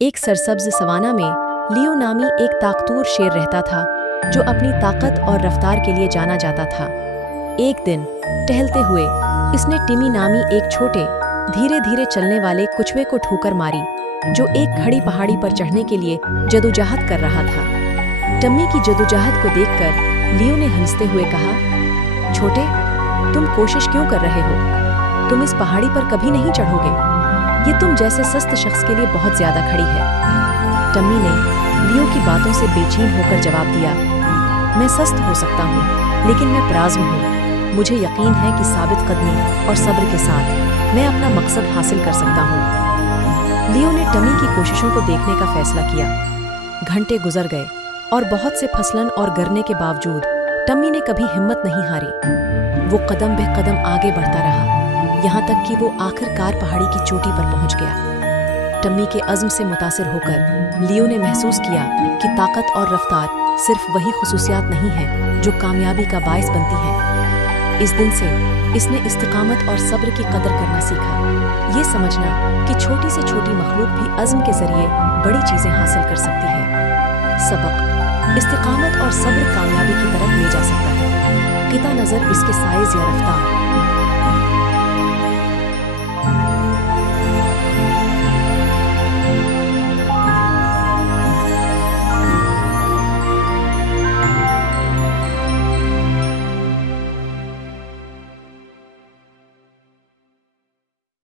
एक सरसब्ज सवाना में लियो नामी एक ताकतूर शेर रहता था जो अपनी ताकत और रफ्तार के लिए जाना जाता था। एक दिन टहलते हुए इसने टिमी नामी एक छोटे धीरे धीरे चलने वाले कछुए को ठोकर मारी जो एक खड़ी पहाड़ी पर चढ़ने के लिए जदोजहद कर रहा था। टम्मी की जदोजहद को देखकर लियो ने हंसते हुए कहा, छोटे, तुम कोशिश क्यों कर रहे हो? तुम इस पहाड़ी पर कभी नहीं चढ़ोगे। ये तुम जैसे सस्त शख्स के लिए बहुत ज्यादा खड़ी है। टम्मी ने लियो की बातों से बेचैन होकर जवाब दिया, मैं सस्त हो सकता हूँ लेकिन मैं पराज़्म हूँ। मुझे यकीन है कि साबित कदमी और सब्र के साथ मैं अपना मकसद हासिल कर सकता हूँ। लियो ने टम्मी की कोशिशों को देखने का फैसला किया। घंटे गुजर गए और बहुत से फसलन और गिरने के बावजूद टम्मी ने कभी हिम्मत नहीं हारी। वो कदम बे कदम आगे बढ़ता रहा, यहाँ तक कि वो आखिरकार पहाड़ी की चोटी पर पहुंच गया। टम्मी के अज़्म से मुतासिर होकर लियो ने महसूस किया कि ताकत और रफ्तार सिर्फ वही खुसूसियात नहीं हैं जो कामयाबी का बायस बनती हैं। इस दिन से इसने इस्तिकामत और सब्र की कदर करना सीखा। ये समझना कि छोटी से छोटी मखलूक भी अज़्म के जरिए बड़ी चीज़ें हासिल कर सकती है। सबक: इस्तिकामत और सब्र कामयाबी की तरफ ले जा सकता है। क़िता नज़र इसके साइज़ या रफ्तार